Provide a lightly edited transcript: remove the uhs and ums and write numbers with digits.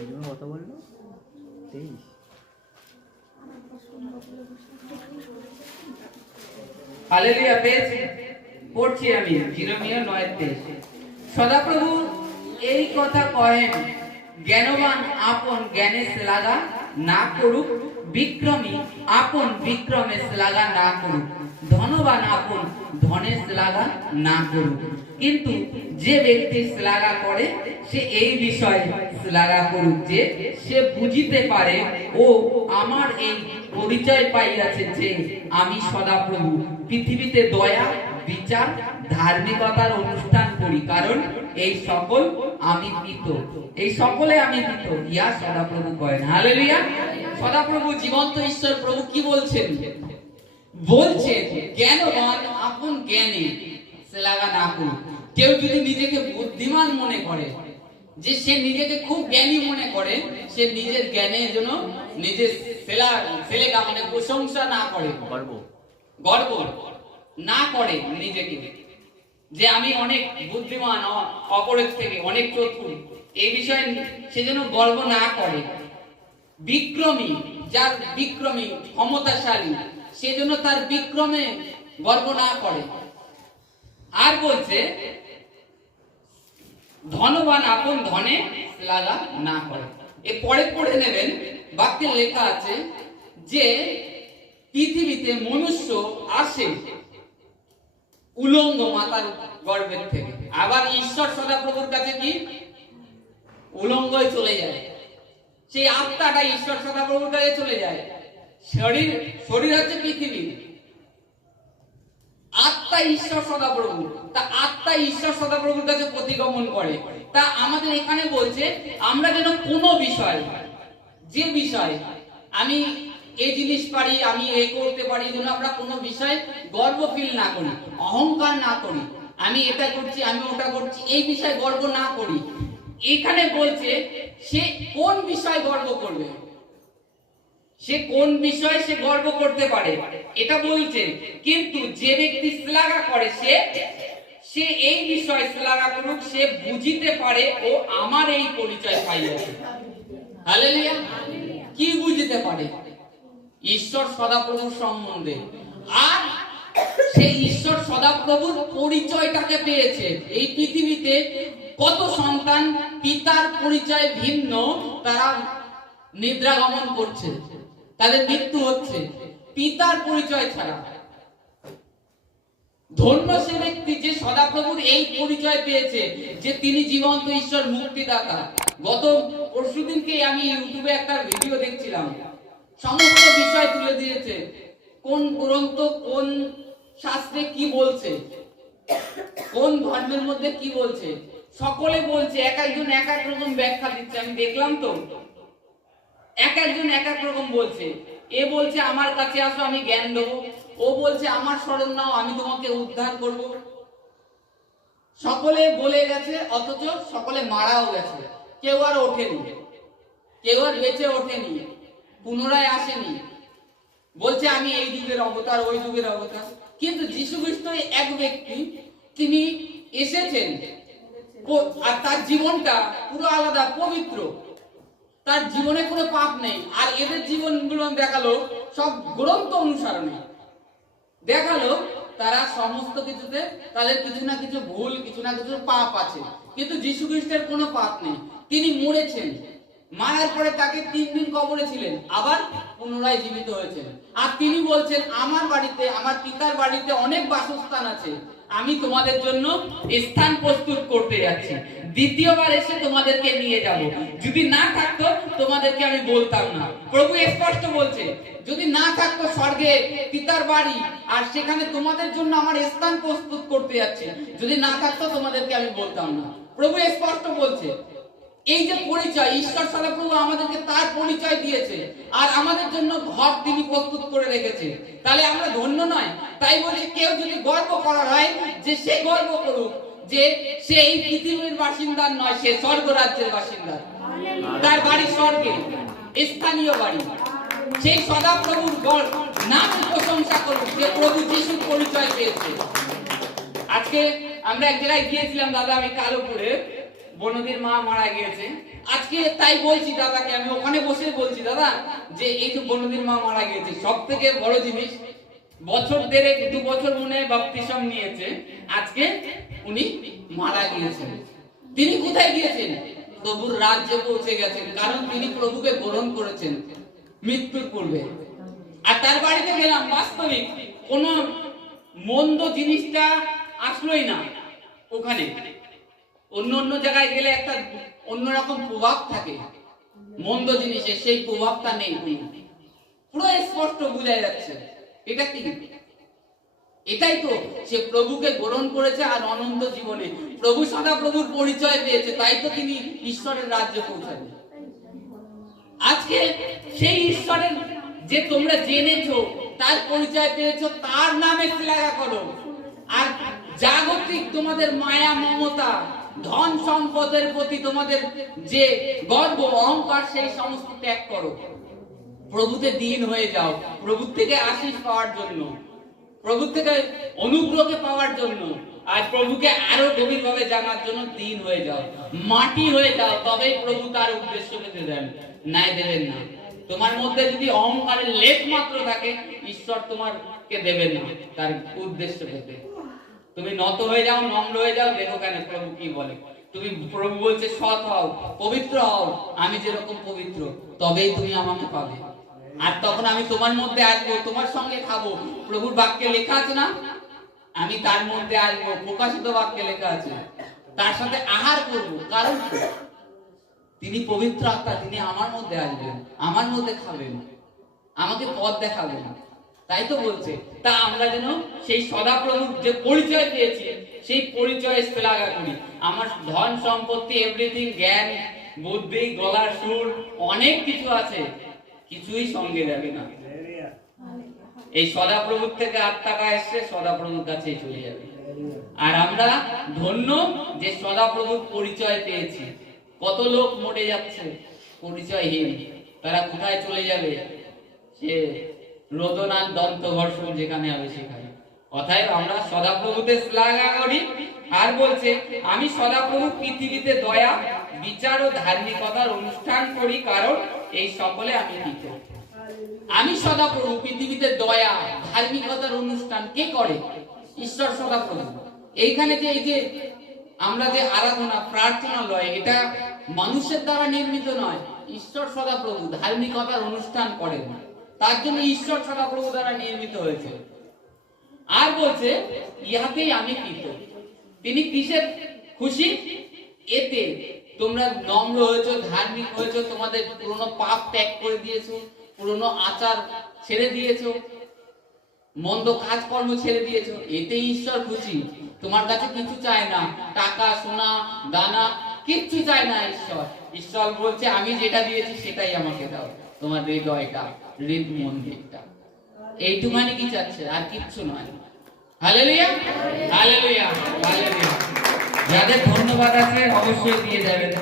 এই জন্য কত বললো 23। হালেলুয়া পেয়েছি। পড়ছি আমি জিরোমিয়া 9:23। সদাপ্রভু এই কথা কহেন, জ্ঞানবান আপন জ্ঞানে শ্লাঘা না করুক, বিক্রমী আপন বিক্রমে শ্লাঘা না করুক, ধনবান আপন ধনে শ্লাঘা না করুক। কিন্তু যে ব্যক্তি শ্লাঘা করে সে এই বিষয়ে শ্লাঘা করুক যে সে বুঝিতে পারে ও আমার এই পরিচয় পাইয়াছে যে আমি সদাপ্রভু পৃথিবীতে দয়া বিচার ধার্মিকতার অনুষ্ঠান করি, কারণ এই সকল আমি পিত, এই সকলে আমি পিত, ইয়া সদাপ্রভু করেন। হালেলুয়া। সদাপ্রভু জীবন্ত ঈশ্বর প্রভু কি বলছেন? বলছেন জ্ঞানবান আপন জ্ঞানে শ্লাঘা না করুক। কেউ যদি নিজেকে বুদ্ধিমান মনে করে, যে সে নিজেকে খুব জ্ঞানী মনে করে, সে নিজের জ্ঞানের জন্য নিজের শ্লাঘা মানে প্রশংসা না করে, গর্ব না করে নিজেকে, যে আমি অনেক বুদ্ধিমান, অপরের থেকে অনেক চতুর, এই বিষয়ে সেজন্য গর্ব না করে। বিক্রমী, যার বিক্রমী ক্ষমতাশালী, সেজন্য তার বিক্রমে গর্ব না করে। আর বলছে ধনবান আপন ধনে শ্লাঘা না করে। এ পরে পড়ে নেবেন, বাক্যে লেখা আছে যে পৃথিবীতে মনুষ্য আসে উলঙ্গ মাতার গর্ভের থেকে, আবার ঈশ্বর সদাপ্রভুর কাছে কি উলঙ্গই চলে যায়। সেই আত্মাটা ঈশ্বর সদাপ্রভুর কাছে চলে যায়। শরীর হচ্ছে পৃথিবী, আত্মা ঈশ্বর সদাপ্রভু, তা আত্মা ঈশ্বর সদাপ্রভুর কাছে প্রতিগমন করে। তা আমাদের এখানে বলছে আমরা যেন কোনো বিষয়, যে বিষয় আমি এই জিনিস পারি, আমি এ করতে পারি, যেন আমরা কোনো বিষয় গর্ব ফিল না করি, অহংকার না করি, আমি এটা করছি আমি ওটা করছি, এই বিষয়ে গর্ব না করি। এখানে বলছে সে কোন বিষয় গর্ব করবে, সে কোন বিষয়ে সে গর্ব করতে পারে এটা বলছে। কিন্তু যে ব্যক্তি শ্লাঘা করে সে এই বিষয় শ্লাঘা করুক, সে বুঝিতে পারে ও আমার এই পরিচয় পাইয়াছে। হালেলুয়া। কি বুঝিতে পারে? ঈশ্বর সদাপ্রভুর সম্বন্ধে, আর সেই ঈশ্বর সদাপ্রভুর পরিচয়টাকে পেয়েছে। এই পৃথিবীতে কত সন্তান পিতার পরিচয় ভিন্ন, তারা নিদ্রা গমন করছে, তাদের মৃত্যু হচ্ছে পিতার পরিচয় ছাড়া। ধন্য সে ব্যক্তি যে সদাপ্রভুর এই পরিচয় পেয়েছে যে তিনি জীবন্ত ঈশ্বর, মুক্তিদাতা। গত পরশুদিনকে আমি ইউটিউবে একটা ভিডিও দেখছিলাম, সমস্ত বিষয় তুলে দিয়েছে, কোন গ্রন্থ কোন শাস্ত্রে কি বলছে, কোন ধর্মের মধ্যে কি বলছে, সকলে বলছে, এক একজন এক এক রকম ব্যাখ্যা দিচ্ছে। আমি দেখলাম তো, এক একজন এক এক রকম বলছে। এ বলছে আমার কাছে আসো আমি জ্ঞান দেবো, ও বলছে আমার শরণ নাও আমি তোমাকে উদ্ধার করব। সকলে বলে গেছে, অথচ সকলে মারাও গেছে, কেউ আর ওঠেনি, কেউ আর বেঁচে ওঠেনি, পুনরায় আসেনি। বলছে আমি এই যুগের অবতার, ওই যুগের অবতার। কিন্তু যীশু খ্রিস্ট এক ব্যক্তি, তিনি এসেছেন আর তার জীবনটা পুরো আলাদা, পবিত্র, তার জীবনে কোনো পাপ নেই। আর এদের জীবনগুলো দেখালো সব গ্রন্থ অনুসরণে, দেখালো তারা সমস্ত কিছুতে তাদের কিছু না কিছু ভুল, কিছু না কিছু পাপ আছে। কিন্তু যীশু খ্রিস্টের কোনো পাপ নেই। তিনি মরেছেন, মারার পরে তাকে 3 দিন কবরে ছিলেন, আবার পুনরায় জীবিত হয়েছেন। আর তিনি বলছেন আমার বাড়িতে, আমার পিতার বাড়িতে অনেক বাসস্থান আছে, আমি তোমাদের জন্য স্থান প্রস্তুত করতে যাচ্ছি, দ্বিতীয়বার এসে তোমাদেরকে নিয়ে যাব। যদি না থাকতো তোমাদেরকে আমি বলতাম না। প্রভু স্পষ্ট বলছে যদি না থাকতো স্বর্গে পিতার বাড়ি, আর সেখানে তোমাদের জন্য আমার স্থান প্রস্তুত করতে যাচ্ছে, যদি না থাকতো তোমাদেরকে আমি বলতাম না। প্রভু স্পষ্ট বলছে এই যে পরিচয়, ঈশ্বর সদাপ্রভু আমাদেরকে তার পরিচয় দিয়েছে, আর আমাদের জন্য ঘর তিনি প্রস্তুত করে রেখেছে। তাহলে আমরা ধন্য নয়? তাই বলে কেউ যদি গর্ব করা হয়, যে সে গর্ব করুক যে সে এই পৃথিবীর বাসিন্দার নয়, সে স্বর্গরাজ্যের বাসিন্দা, তার বাড়ি স্বর্গে, স্থানীয় বাড়ি। সেই সদাপ্রভুর নামের প্রশংসা করুক, যে প্রভু যিশুর পরিচয় পেয়েছে। আজকে আমরা এক জায়গায় গিয়েছিলাম, দাদা আমি কালোপুরে, বনদীর মা মারা গিয়েছে। আজকে তাই বলছি দাদাকে, আমি ওখানে বসে বলছি, দাদা যে এই যে বনদীর মা মারা গিয়েছে, সব থেকে বড় জিনিস, বছর দেড়েক 2 বছর মনে হয় বাপ্তিস্ম নিয়েছে, আজকে উনি মারা গিয়েছেন। তিনি কোথায় গিয়েছেন? প্রভুর রাজ্যে পৌঁছে গেছেন, কারণ তিনি প্রভুকে গ্রহণ করেছেন মৃত্যুর পূর্বে। আর তার বাড়িতে গেলাম, বাস্তবিক কোন মন্দ জিনিসটা আসলোই না ওখানে। অন্য অন্য জায়গায় গেলে একটা অন্যরকম প্রভাব থাকে মন্দ জিনিসের, সেই প্রভাবটা নেই, পুরো স্পষ্ট বোঝা যাচ্ছে। এটা কি? এটাই তো, সে প্রভুকে গ্রহণ করেছে আর অনন্ত জীবনে প্রভু সদা প্রভুর পরিচয় পেয়েছে, তাই তো তিনি ঈশ্বরের রাজ্যে পৌঁছাবেন। আজকে সেই ঈশ্বরের যে তোমরা জেনেছো, তার পরিচয় পেয়েছো, তার নামে শ্লাঘা করো। আর জাগতিক তোমাদের মায়া মমতা, ধন সম্পদের প্রতি তোমাদের যে গর্ব অহংকার, সেই সমস্ত ত্যাগ করো। প্রভুতে দীন হয়ে যাও, প্রভু থেকে আশীষ পাওয়ার জন্য, প্রভু থেকে অনুগ্রহকে পাওয়ার জন্য, আর প্রভুকে আরো গভীরভাবে জানার জন্য দীন হয়ে যাও, মাটি হয়ে যাও, তবেই প্রভু তার উদ্দেশ্য পেতে দেন, নাই দেবেন না। তোমার মধ্যে যদি অহংকারের লেশ মাত্র থাকে, ঈশ্বর তোমাকে দেবেন না তার উদ্দেশ্য পেতে। তুমি নত হয়ে যাও, নম্র হয়ে যাও, দেখো কেন প্রভু কি বলে। তুমি, প্রভু বলছে সৎ হও, পবিত্র হও, আমি যেরকম পবিত্র, তবেই তুমি আমাকে পাবে। আর তখন আমি তোমার মধ্যে আসবো, তোমার সঙ্গে খাবো। প্রভুর বাক্যে লেখা আছে না, আমি তার মধ্যে আসবো, প্রকাশিত বাক্যে লেখা আছে, তার সাথে আহার করব। কারণ তিনি পবিত্র আত্মা, তিনি আমার মধ্যে আসবেন, আমার মধ্যে খাবেন, আমাকে পথ দেখাবেন। তাই তো বলছে, তা আমরা যেন সেই সদাপ্রভুর যে পরিচয় পেয়েছি, সেই পরিচয় শ্লাঘা করি। আমার ধন সম্পত্তি, এভরিথিং, জ্ঞান বুদ্ধি, গলার সুর, অনেক কিছু আছে, কিছুই সঙ্গে যাবে না। এই সদাপ্রভুর থেকে আত্মাটা এসছে, সদাপ্রভুর কাছে চলে যাবে। আর আমরা ধন্য যে সদাপ্রভুর পরিচয় পেয়েছি। কত লোক মরে যাচ্ছে পরিচয়হীন, তারা কোথায় চলে যাবে? সে রোদনার দন্ত ঘর্ষণ যেখানে হবে সেখানে। অতএব আমরা সদাপ্রভুতে শ্লাঘা করি। আর বলছে, আমি সদাপ্রভু পৃথিবীতে দয়া, বিচার ও ধার্মিকতার অনুষ্ঠান করি, কারণ এই সকলে আমি কৃত। আমি সদাপ্রভু পৃথিবীতে দয়া, ধার্মিকতার অনুষ্ঠান কে করে? ঈশ্বর সদাপ্রভু। এইখানে যে এই যে আমরা যে আরাধনা প্রার্থনালয়, এটা মানুষের দ্বারা নির্মিত নয়, ঈশ্বর সদাপ্রভু ধার্মিকতার অনুষ্ঠান করেন, তার জন্য ঈশ্বর সদাপ্রভু দ্বারা নির্মিত হয়েছে। আর বলছে, ইহাতেই আমি কৃত। তিনি কিসের খুশি? এতে তোমরা নম্র হয়েছো, ধার্মিক হয়েছো, তোমাদের পুরনো পাপ ত্যাগ করে দিয়েছো, পুরনো আচার ছেড়ে দিয়েছো, মন্দ কাজকর্ম ছেড়ে দিয়েছো, এতেই ঈশ্বর খুশি। তোমার কাছে কিছু চায় না, টাকা সোনা দানা কিচ্ছু চায় না ঈশ্বর। ঈশ্বর বলছে, আমি যেটা দিয়েছি সেটাই আমাকে দাও, তোমার হৃদয়টা, হৃদ মন্দিরটা। এইটুখানি কি চাচ্ছে, আর কিচ্ছু নয়। Hallelujah, hallelujah, hallelujah. যাদের ধন্যবাদ আছে অবশ্যই দিয়ে যাবেন।